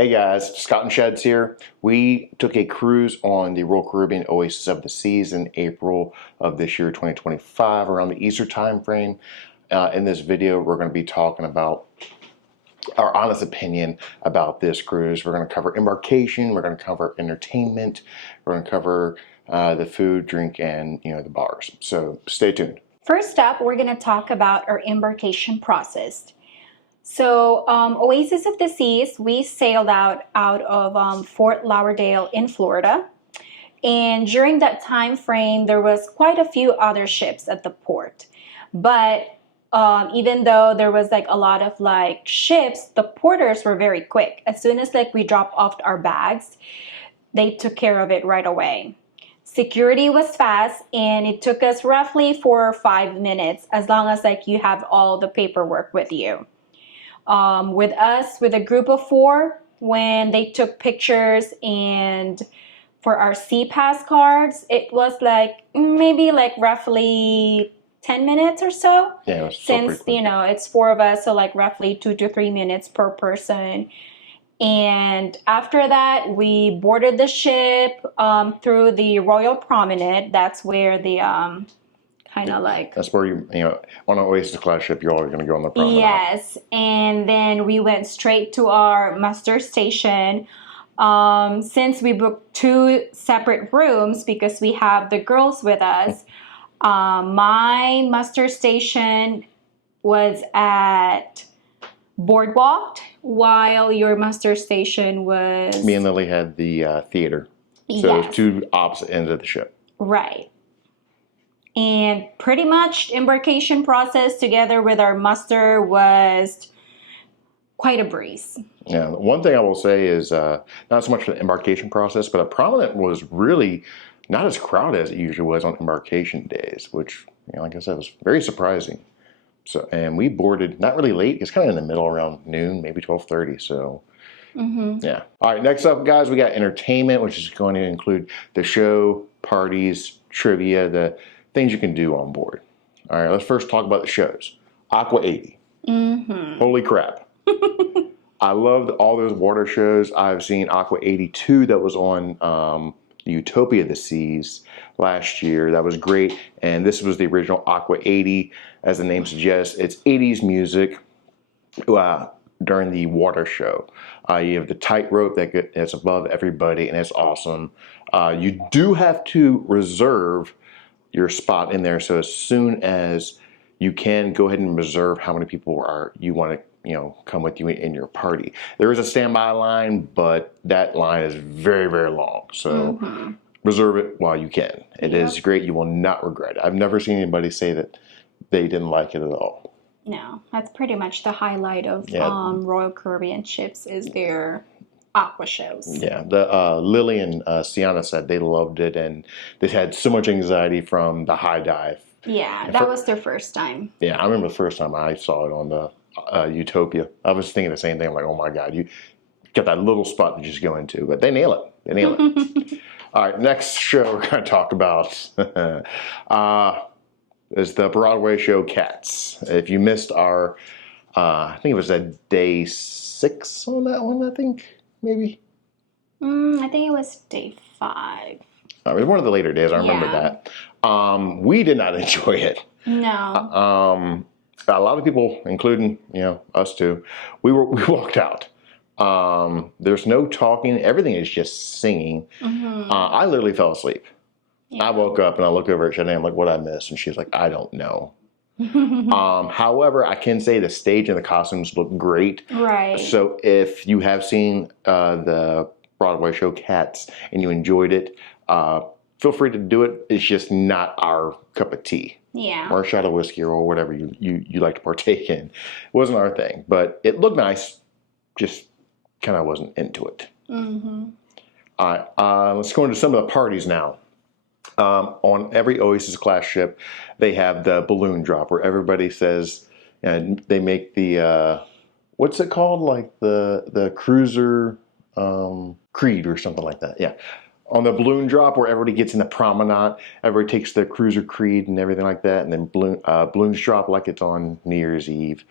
Hey guys, Scott and Sheds here. We took a cruise on the Royal Caribbean Oasis of the Seas in April of this year, 2025, around the Easter time frame. In this video, we're going to be talking about our honest opinion about this cruise. We're going to cover embarkation, we're going to cover entertainment, we're going to cover the food, drink, and the bars. So stay tuned. First up, we're going to talk about our embarkation process. So Oasis of the Seas, we sailed out of Fort Lauderdale in Florida. And during that time frame, there was quite a few other ships at the port. But even though there was a lot of ships, the porters were very quick. As soon as we dropped off our bags, they took care of it right away. Security was fast, and it took us roughly 4 or 5 minutes, as long as you have all the paperwork with you. With us, with a group of 4, when they took pictures and for our sea pass cards, it was maybe roughly 10 minutes or so. Yeah, it was since it's 4 of us, so roughly 2 to 3 minutes per person. And after that, we boarded the ship through the Royal Promenade. That's where the that's where on an Oasis class ship, you're always going to go on the promenade. Yes, and then we went straight to our muster station. Since we booked 2 separate rooms because we have the girls with us, my muster station was at Boardwalk, while your muster station was... Me and Lily had the theater. So yes. It was 2 opposite ends of the ship. Right. And pretty much embarkation process together with our muster was quite a breeze. Yeah, one thing I will say is not so much for the embarkation process, but a promenade was really not as crowded as it usually was on embarkation days, which, like I said, was very surprising. So, and we boarded not really late. It's kind of in the middle, around noon, maybe 12:30. So, yeah. All right, next up, guys, we got entertainment, which is going to include the show, parties, trivia, the things you can do on board. All right, let's first talk about the shows. Aqua 80. Holy crap. I loved all those water shows. I've seen Aqua 82 that was on Utopia of the Seas last year. That was great. And this was the original Aqua 80. As the name suggests, it's 80s music during the water show. You have the tightrope that's above everybody, and it's awesome. You do have to reserve your spot in there. So as soon as you can, go ahead and reserve how many people you want to come with you in your party. There is a standby line, but that line is very, very long. So reserve it while you can. It is great. You will not regret it. I've never seen anybody say that they didn't like it at all. No, that's pretty much the highlight of Royal Caribbean ships is their aqua shows. Yeah, the Lily and Sienna said they loved it, and they had so much anxiety from the high dive. Yeah, that was their first time. Yeah, I remember the first time I saw it on the Utopia. I was thinking the same thing. I'm like, oh my God, you got that little spot to just go into, but they nail it. They nail it. All right, next show we're going to talk about is the Broadway show Cats. If you missed our, I think it was at day 6 on that one, I think, maybe. I think it was day 5. It was one of the later days, I remember that. We did not enjoy it. No. A lot of people, including, us too, we walked out. There's no talking. Everything is just singing. I literally fell asleep. Yeah. I woke up and I looked over at Shanae. I'm like, what I missed? And she's like, I don't know. However, I can say the stage and the costumes look great. Right. So if you have seen the Broadway show Cats and you enjoyed it, feel free to do it. It's just not our cup of tea. Yeah. Or a shot of whiskey or whatever you like to partake in. It wasn't our thing, but it looked nice. Just kind of wasn't into it. All right, let's go into some of the parties now. On every Oasis class ship, they have the balloon drop where everybody says, and they make the, what's it called? Like the cruiser creed or something like that. Yeah. On the balloon drop where everybody gets in the promenade, everybody takes the cruiser creed and everything like that, and then balloons drop like it's on New Year's Eve.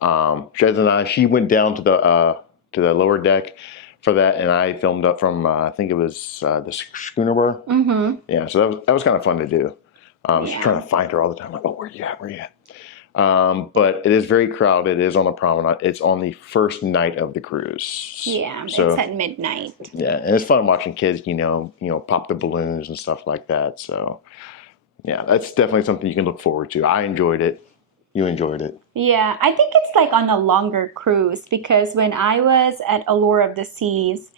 Sheds and I, she went down to the lower deck for that, and I filmed up from I think it was the Schooner Bar. Mm-hmm. Yeah, so that was kind of fun to do. Just Yeah. trying to find her all the time. Like, oh, where you at? Where you at? But it is very crowded. It is on the promenade. It's on the first night of the cruise. Yeah, So, it's at midnight. yeah, and it's fun watching kids, pop the balloons and stuff like that. So, yeah, that's definitely something you can look forward to. I enjoyed it. You enjoyed it. Yeah, I think it's like on a longer cruise because when I was at Allure of the Seas,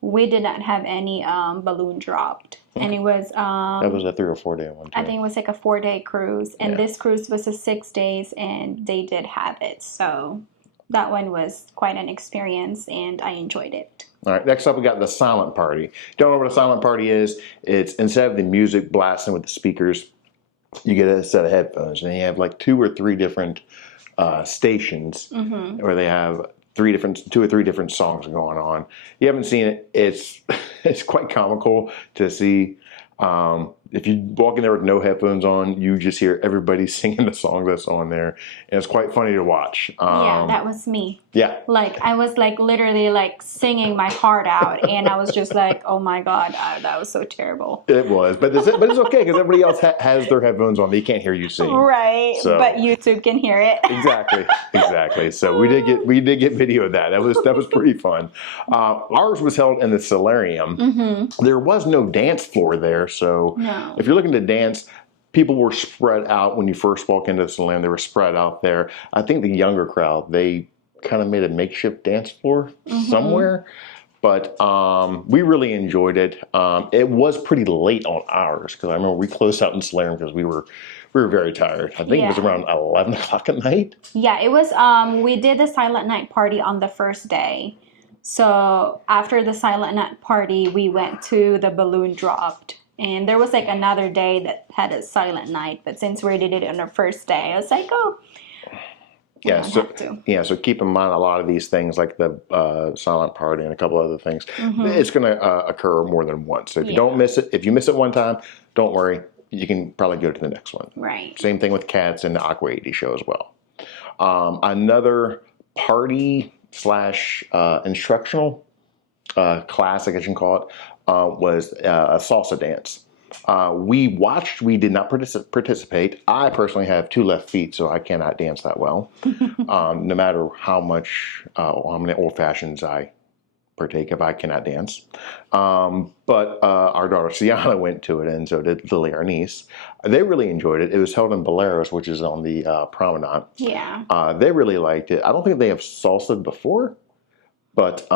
we did not have any balloon dropped. And it was That was a 3 or 4 day one. I think it was like a 4-day cruise, and Yeah. this cruise was a 6 days, and they did have it. So that one was quite an experience, and I enjoyed it. All right, next up we got the silent party. Don't know what a silent party is? It's instead of the music blasting with the speakers, you get a set of headphones, and you have like 2 or 3 different stations where they have 2 or 3 different songs going on. You haven't seen it. It's it's quite comical to see. If you walk in there with no headphones on, you just hear everybody singing the song that's on there, and it's quite funny to watch. Yeah, that was me. Yeah, Like I was like literally like singing my heart out, and I was just like, "Oh my God, that was so terrible." it was, but it's okay because everybody else has their headphones on. They can't hear you sing. Right, So- but YouTube can hear it. Exactly. So we did get video of that. That was pretty fun. Ours was held in the solarium. There was no dance floor there, so No. if you're looking to dance, people were spread out when you first walk into the solarium. They were spread out there. I think the younger crowd, they kind of made a makeshift dance floor somewhere. But we really enjoyed it. It was pretty late on ours because I remember we closed out in solarium because we were very tired. I think it was Yeah. around 11 o'clock at night. Yeah, it was. We did the silent night party on the first day. So after the silent night party, we went to the balloon dropped. And there was like another day that had a silent night, but since we did it on the first day, I was like, oh, we Yeah, don't so have to. yeah, so keep in mind a lot of these things like the silent party and a couple other things. It's going to occur more than once. So if you don't miss it, if you miss it one time, don't worry. You can probably go to the next one. Right. Same thing with Cats and the Aqua 80 show as well. Another party / instructional class, I guess you can call it, was a salsa dance. We watched, we did not participate. I personally have 2 left feet, so I cannot dance that well. No matter how many old fashions I partake of, I cannot dance. But our daughter Sienna went to it, and so did Lily, our niece. They really enjoyed it. It was held in Boleros, which is on the promenade. Yeah. They really liked it. I don't think they have salsa before, but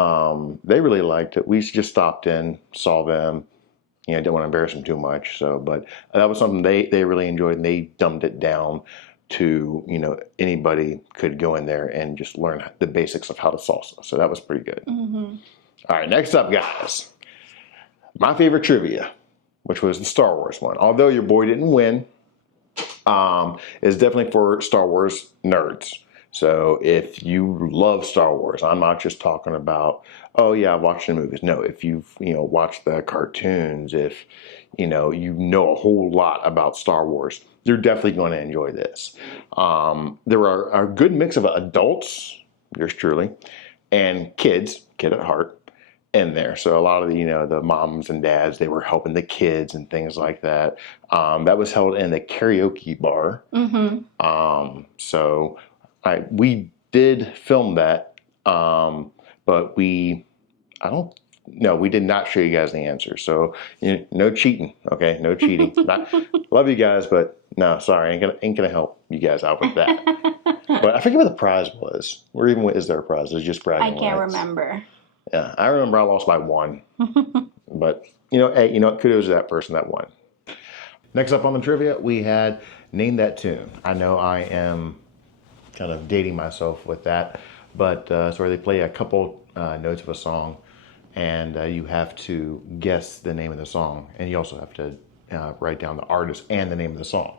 they really liked it. We just stopped in, saw them. Didn't want to embarrass them too much. So, but that was something they really enjoyed, and they dumbed it down to, anybody could go in there and just learn the basics of how to salsa. So that was pretty good. All right, next up, guys. My favorite trivia, which was the Star Wars one. Although your boy didn't win, is definitely for Star Wars nerds. So if you love Star Wars, I'm not just talking about, oh yeah, I watched the movies. No, if you've watched the cartoons, if you know a whole lot about Star Wars, you're definitely going to enjoy this. There are a good mix of adults, yours truly, and kid at heart, in there. So a lot of the moms and dads, they were helping the kids and things like that. That was held in the karaoke bar. So we did film that, but we did not show you guys the answer. So no cheating, okay? No cheating. Love you guys, but no, sorry, ain't gonna help you guys out with that. But I forget what the prize was. Or even what is there a prize? It's just bragging I can't rights. remember. Yeah, I remember I lost by 1. But hey, kudos to that person that won. Next up on the trivia, we had Name That Tune. I know I am kind of dating myself with that, but so they play a couple notes of a song, and you have to guess the name of the song, and you also have to write down the artist and the name of the song.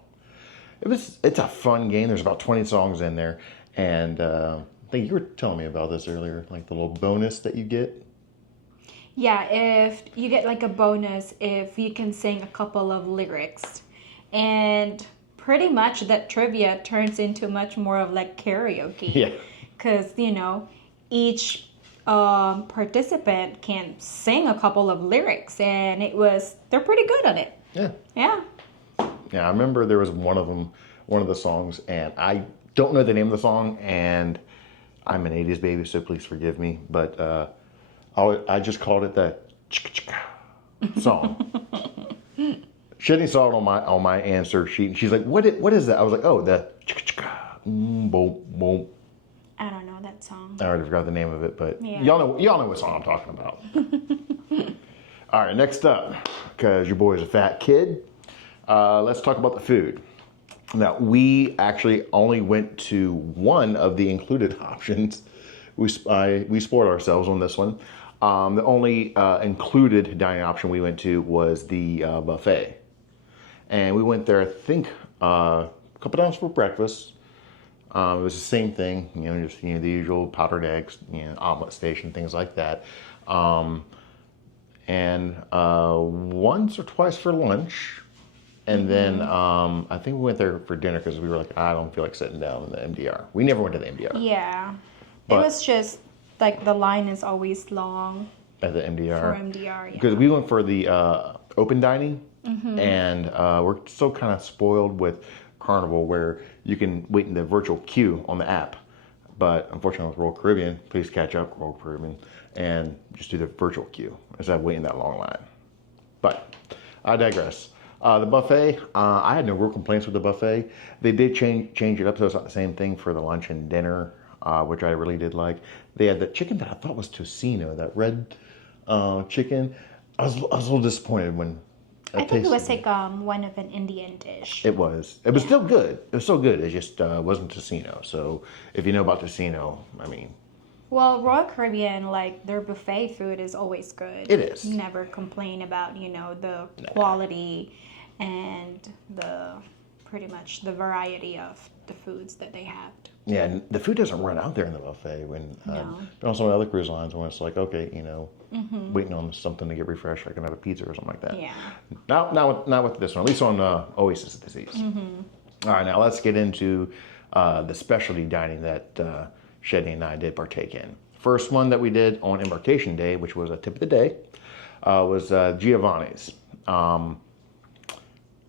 It's a fun game. There's about 20 songs in there, and I think you were telling me about this earlier, like the little bonus that you get. Yeah, if you get like a bonus if you can sing a couple of lyrics. And pretty much that trivia turns into much more of like karaoke. Yeah. Because, each participant can sing a couple of lyrics, and they're pretty good at it. Yeah. Yeah. Yeah, I remember there was one of the songs, and I don't know the name of the song, and I'm an 80s baby, so please forgive me, but I just called it the chicka-chicka song. Sheddy saw it on my answer sheet, and she's like, what is that? I was like, oh, the chicka-chicka, boom, boom. I don't know that song. I already forgot the name of it, but Yeah. y'all know what song I'm talking about. All right, next up, because your boy's a fat kid, let's talk about the food. Now, we actually only went to one of the included options. We spoiled ourselves on this one. The only included dining option we went to was the buffet. And we went there, I think, a couple times for breakfast. It was the same thing, just the usual powdered eggs, omelet station, things like that. And once or twice for lunch. And then I think we went there for dinner because we were like, I don't feel like sitting down in the MDR. We never went to the MDR. Yeah. But- it was just like the line is always long At the MDR. for MDR. Yeah. Because we went for the open dining, and we're still kind of spoiled with Carnival where you can wait in the virtual queue on the app. But unfortunately with Royal Caribbean, please catch up, Royal Caribbean, and just do the virtual queue instead of waiting that long line. But I digress. The buffet, I had no real complaints with the buffet. They did change it up so it's not the same thing for the lunch and dinner, which I really did like. They had the chicken that I thought was tocino, that red chicken. I was a little disappointed when I think it was like one of an Indian dish. It was still good. It was still good. It just wasn't tocino. So if you know about tocino, I mean. Well, Royal Caribbean, like their buffet food is always good. It is. Never complain about, the quality and pretty much the variety of the foods that they have. Yeah, and the food doesn't run out there in the buffet. When No. on some of the other cruise lines, when it's like, okay, waiting on something to get refreshed, I can have a pizza or something like that. Yeah. Not with this one. At least on Oasis of the Seas. All right, now let's get into the specialty dining that Sheddy and I did partake in. First one that we did on Embarkation Day, which was a tip of the day, was Giovanni's.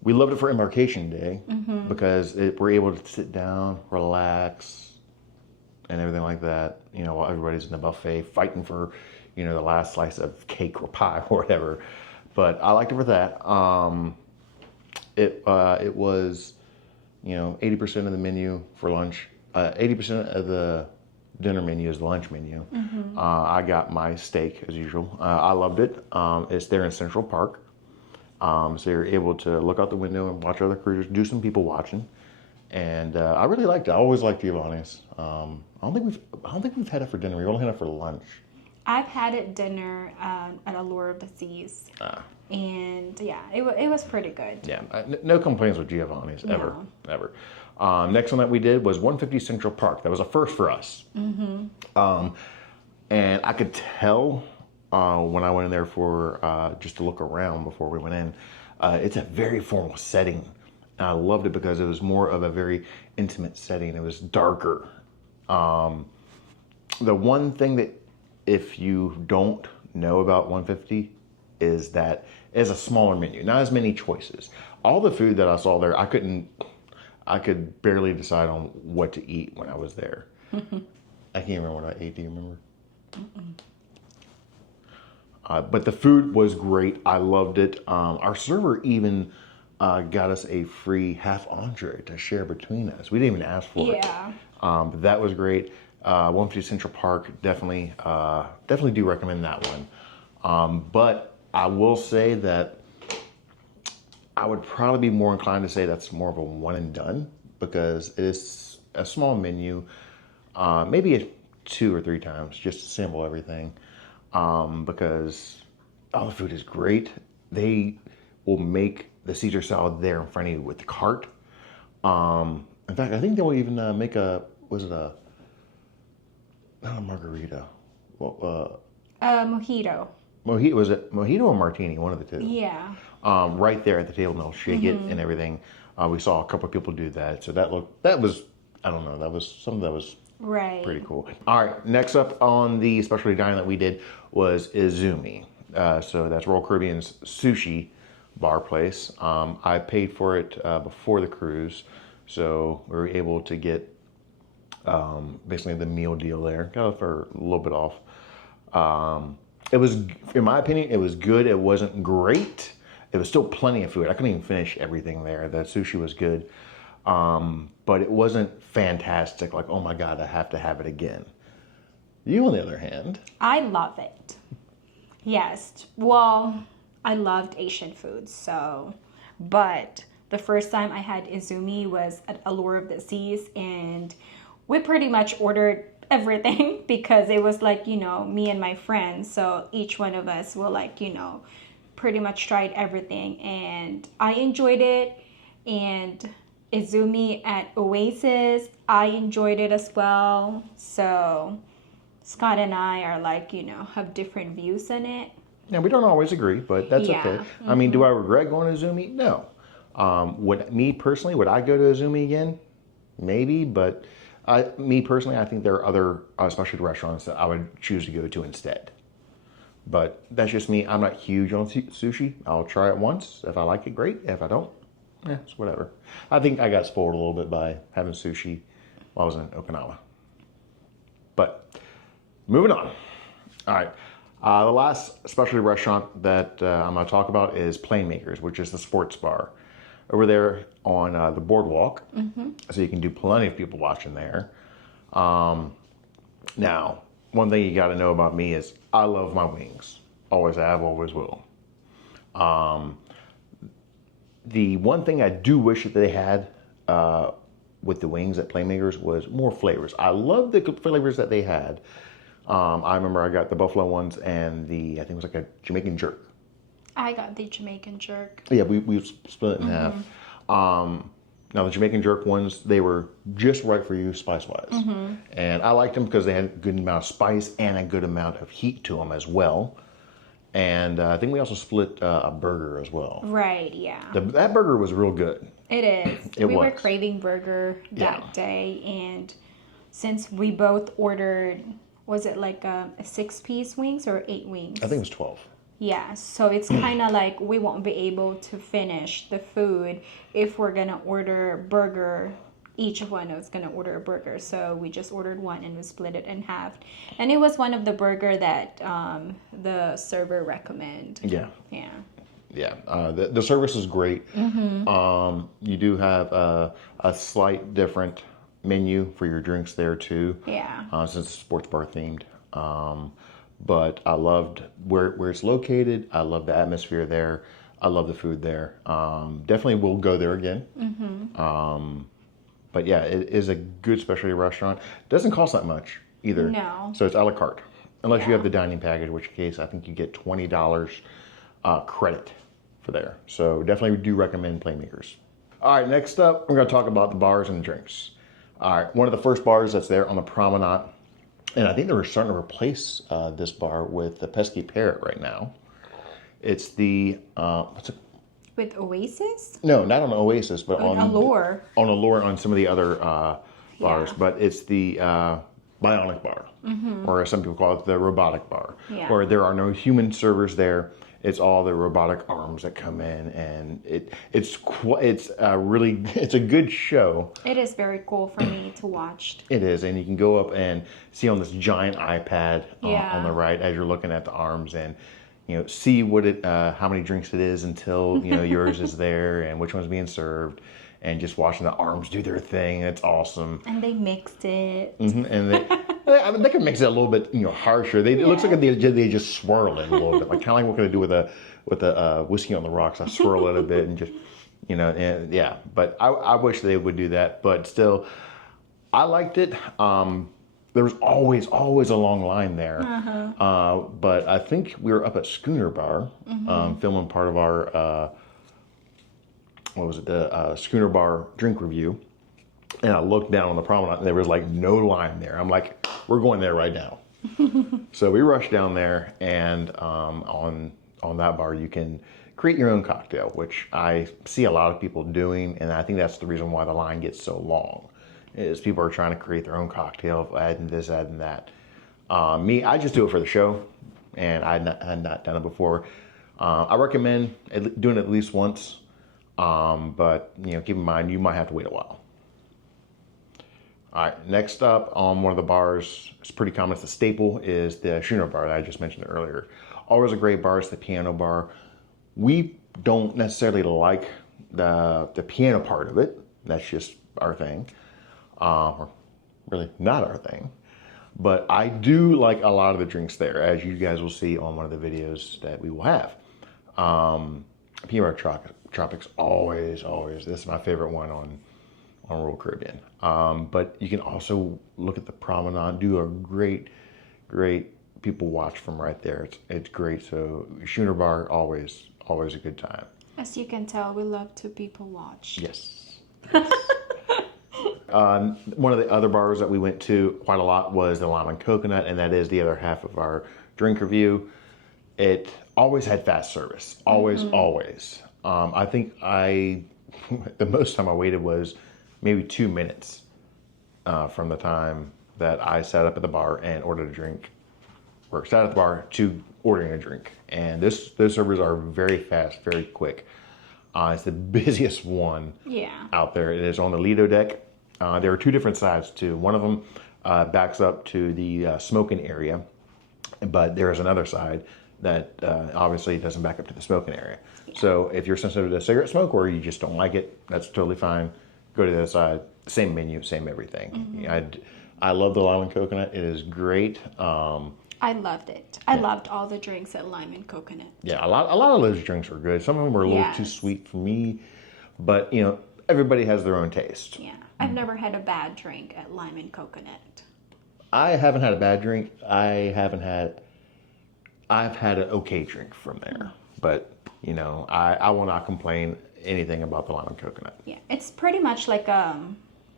We loved it for Embarkation Day because we're able to sit down, relax, and everything like that. While everybody's in the buffet fighting for, the last slice of cake or pie or whatever. But I liked it for that. It was, 80% of the menu for lunch. 80% of the dinner menu is the lunch menu. I got my steak as usual. I loved it. It's there in Central Park. So you're able to look out the window and watch other cruisers, do some people watching, and I really liked it. I always liked Giovanni's. I don't think we've had it for dinner. We've only had it for lunch. I've had it dinner at Allure of the Seas, and yeah, it was pretty good. Yeah, no complaints with Giovanni's ever. Next one that we did was 150 Central Park. That was a first for us. And I could tell when I went in there for just to look around before we went in, it's a very formal setting. And I loved it because it was more of a very intimate setting. It was darker. The one thing that if you don't know about 150 is that it's a smaller menu, not as many choices. All the food that I saw there, I could barely decide on what to eat when I was there. I can't remember what I ate. Do you remember? But the food was great. I loved it. Our server even got us a free half entree to share between us. We didn't even ask for it. Yeah. But that was great. 150 Central Park, definitely do recommend that one. But I will say that I would probably be more inclined to say that's more of a one and done because it is a small menu, maybe 2 or 3 times just to sample everything. Because all the food is great. They will make the Caesar salad there in front of you with the cart. In fact, I think they will even make not a margarita. Well, Mojito. Was it mojito or martini? One of the two. Yeah. Right there at the table, and they'll shake it and everything. We saw a couple of people do that. So that was, I don't know, that was something that was Right. Pretty cool. All right, next up on the specialty dining that we did was Izumi. So that's Royal Caribbean's sushi bar place. I paid for it before the cruise, so we were able to get basically the meal deal there. Got it for a little bit off. It was, in my opinion, it was good. It wasn't great. It was still plenty of food. I couldn't even finish everything there. The sushi was good. But it wasn't fantastic. Like, oh my God, I have to have it again. You, on the other hand. I love it. Yes. Well, I loved Asian food, so. But the first time I had Izumi was at Allure of the Seas, and we pretty much ordered everything because it was like, me and my friends. So each one of us will pretty much tried everything, and I enjoyed it. And Izumi at Oasis, I enjoyed it as well. So Scott and I are have different views on it. Yeah, we don't always agree, but that's okay. Mm-hmm. I mean, do I regret going to Izumi? No. Would I go to Izumi again? Maybe, but me personally, I think there are other specialty restaurants that I would choose to go to instead. But that's just me. I'm not huge on sushi. I'll try it once. If I like it, great. If I don't, it's whatever. I think I got spoiled a little bit by having sushi while I was in Okinawa. But moving on. All right. The last specialty restaurant that I'm going to talk about is Playmakers, which is the sports bar over there on the boardwalk. Mm-hmm. So you can do plenty of people watching there. Now, one thing you got to know about me is I love my wings. Always have, always will. The one thing I do wish that they had with the wings at Playmakers was more flavors. I love the flavors that they had. I remember I got the buffalo ones and I think it was like a Jamaican jerk. I got the Jamaican jerk. Yeah, we split it in half. Now the Jamaican jerk ones, they were just right for you spice-wise. Mm-hmm. And I liked them because they had a good amount of spice and a good amount of heat to them as well. And I think we also split a burger as well. Right, yeah. That burger was real good. It is. We were craving burger that day. And since we both ordered, was it like a 6-piece wings or 8 wings? I think it was 12. Yeah, so it's kind of like we won't be able to finish the food if we're going to order burger. Each one was going to order a burger. So we just ordered one and we split it in half. And it was one of the burger that the server recommended. Yeah. Yeah. Yeah. The service is great. Mm-hmm. You do have a slight different menu for your drinks there too. Yeah. Since it's sports bar themed. But I loved where it's located. I love the atmosphere there. I love the food there. Definitely will go there again. Mm-hmm. But yeah, it is a good specialty restaurant. Doesn't cost that much either. No. So it's a la carte. Unless you have the dining package, in which case I think you get $20 credit for there. So definitely do recommend Playmakers. All right, next up, we're going to talk about the bars and drinks. All right, one of the first bars that's there on the promenade, and I think they're starting to replace this bar with the Pesky Parrot right now. It's the, with Oasis? No, not on Oasis, but on Allure. On Allure, on some of the other bars. But it's the bionic bar, or as some people call it, the robotic bar, where there are no human servers there. It's all the robotic arms that come in, and it's a good show. It is very cool for me to watch. It is, and you can go up and see on this giant iPad on the right as you're looking at the arms, and see how many drinks it is until yours is there, and which one's being served, and just watching the arms do their thing. It's awesome. And they mixed it. Mm-hmm. And they can mix it a little bit harsher. It looks like they just swirl it a little bit, like kind of like what can I do with a whiskey on the rocks. I swirl it a bit and just and yeah. But I wish they would do that. But still, I liked it. There was always a long line there. But I think we were up at Schooner Bar, filming part of our the Schooner Bar drink review. And I looked down on the promenade and there was like no line there. I'm like, we're going there right now. So we rushed down there, and on that bar you can create your own cocktail, which I see a lot of people doing, and I think that's the reason why the line gets so long, is people are trying to create their own cocktail, adding this, adding that. Me, I just do it for the show, and I had not done it before. I recommend doing it at least once, but keep in mind you might have to wait a while. All right, next up on one of the bars, it's pretty common, it's a staple, is the Schooner bar that I just mentioned earlier. Always a great bar, it's the piano bar. We don't necessarily like the piano part of it. That's just our thing, or really not our thing. But I do like a lot of the drinks there, as you guys will see on one of the videos that we will have. Piano Tropics, always. This is my favorite one on Royal Caribbean. But you can also look at the promenade, do a great people watch from right there. It's great. So Schooner bar, always a good time. As you can tell, we love to people watch. Yes. One of the other bars that we went to quite a lot was the Lime and Coconut, and that is the other half of our drink review. It always had fast service. Always. I think the most time I waited was maybe 2 minutes from the time that I sat up at the bar and ordered a drink, or sat at the bar to ordering a drink. And those servers are very fast, very quick. It's the busiest one out there. It is on the Lido deck. There are two different sides too. One of them backs up to the smoking area, but there is another side that obviously doesn't back up to the smoking area. So if you're sensitive to cigarette smoke or you just don't like it, that's totally fine. Go to the other side. Same menu, same everything. I love the Lime and Coconut. It is great. I loved it. I loved all the drinks at Lime and Coconut. Yeah, a lot of those drinks were good. Some of them were a little too sweet for me, but everybody has their own taste. Yeah, I've never had a bad drink at Lime and Coconut. I haven't had a bad drink. I've had an okay drink from there, but I will not complain anything about the Lime and Coconut. Yeah, it's pretty much like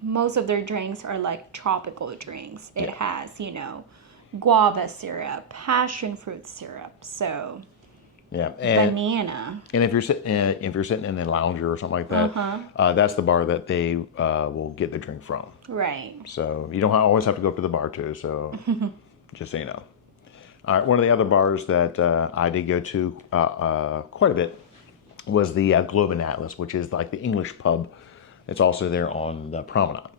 most of their drinks are like tropical drinks. It has guava syrup, passion fruit syrup, so and banana. And if you're sitting in a lounger or something like that, that's the bar that they will get the drink from. Right. So you don't always have to go up to the bar too. So just so you know. All right, one of the other bars that I did go to quite a bit was the Globe and Atlas, which is like the English pub. It's also there on the promenade.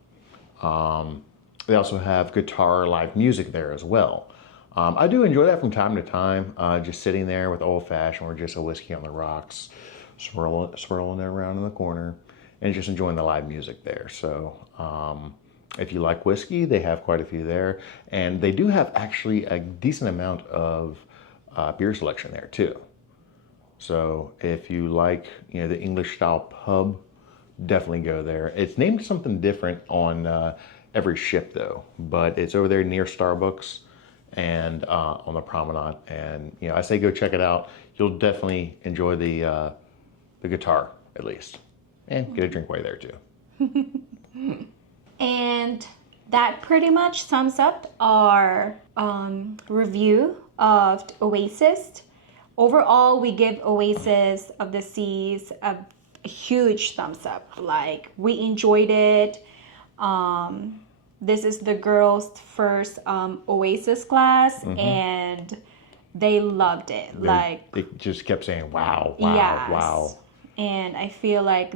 They also have guitar live music there as well. I do enjoy that from time to time, just sitting there with old fashioned or just a whiskey on the rocks, swirling it around in the corner, and just enjoying the live music there. So if you like whiskey, they have quite a few there, and they do have actually a decent amount of beer selection there too. So if you like the English style pub, definitely go there. It's named something different on every ship though, but it's over there near Starbucks and on the promenade. And I say go check it out. You'll definitely enjoy the guitar at least, and get a drink while you're there too. And that pretty much sums up our review of Oasis. Overall, we give Oasis of the Seas a huge thumbs up. Like, we enjoyed it. This is the girls' first Oasis class, and they loved it. They just kept saying, wow, yes. wow. And I feel like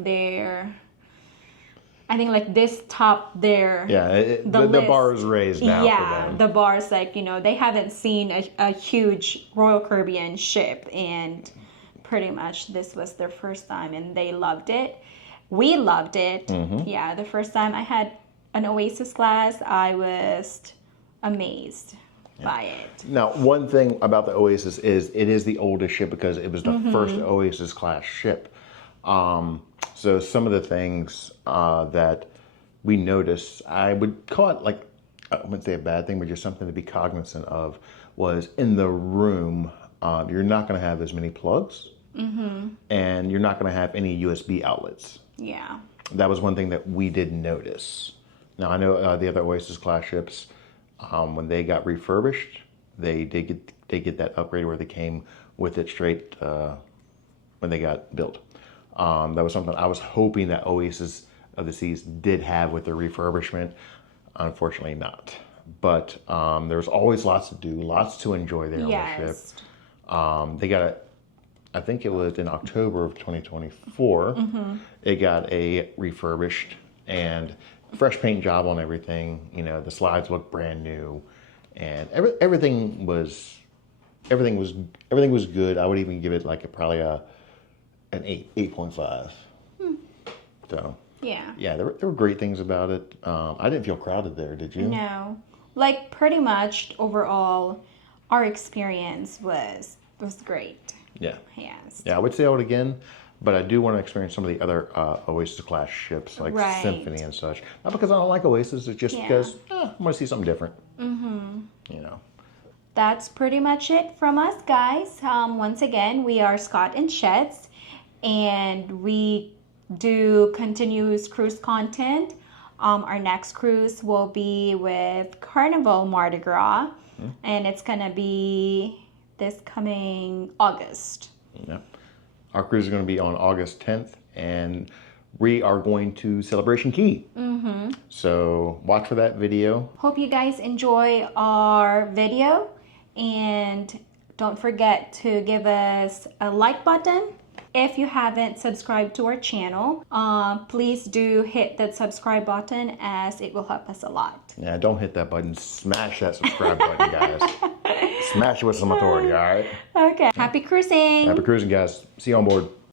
I think like this top there. Yeah, the bar is raised now for them. The bar is like, they haven't seen a huge Royal Caribbean ship, and pretty much this was their first time, and they loved it. We loved it. Yeah, the first time I had an Oasis class, I was amazed by it. Now, one thing about the Oasis is it is the oldest ship because it was the first Oasis class ship. So some of the things that we noticed, I would call it like, I wouldn't say a bad thing, but just something to be cognizant of, was in the room, you're not going to have as many plugs, and you're not going to have any USB outlets. Yeah. That was one thing that we did notice. Now, I know the other Oasis class ships, when they got refurbished, they did get that upgrade where they came with it straight when they got built. That was something I was hoping that Oasis of the Seas did have with their refurbishment. Unfortunately not. But there's always lots to do, lots to enjoy there on the ship. Yes. They got I think it was in October of 2024, it got a refurbished and fresh paint job on everything. You know, the slides look brand new, and everything was good. I would even give it like probably an 8.5. So Yeah. there were great things about it. I didn't feel crowded there, did you? No. Like pretty much overall, our experience was great. Yeah. Yes. Yeah, I would sail it again, but I do want to experience some of the other Oasis class ships like Right. Symphony and such. Not because I don't like Oasis, it's just Yeah. because I want to see something different. You know. That's pretty much it from us, guys. Once again, we are Scott and Sheds, and we do continuous cruise content. Our next cruise will be with Carnival Mardi Gras, and it's gonna be this coming August. Yeah. Our cruise is going to be on August 10th, and we are going to Celebration Key. So watch for that video. Hope you guys enjoy our video, and don't forget to give us a like button. If you haven't subscribed to our channel, please do hit that subscribe button, as it will help us a lot. Yeah, don't hit that button. Smash that subscribe button, guys. Smash it with some authority, all right? Okay. Happy cruising. Happy cruising, guys. See you on board.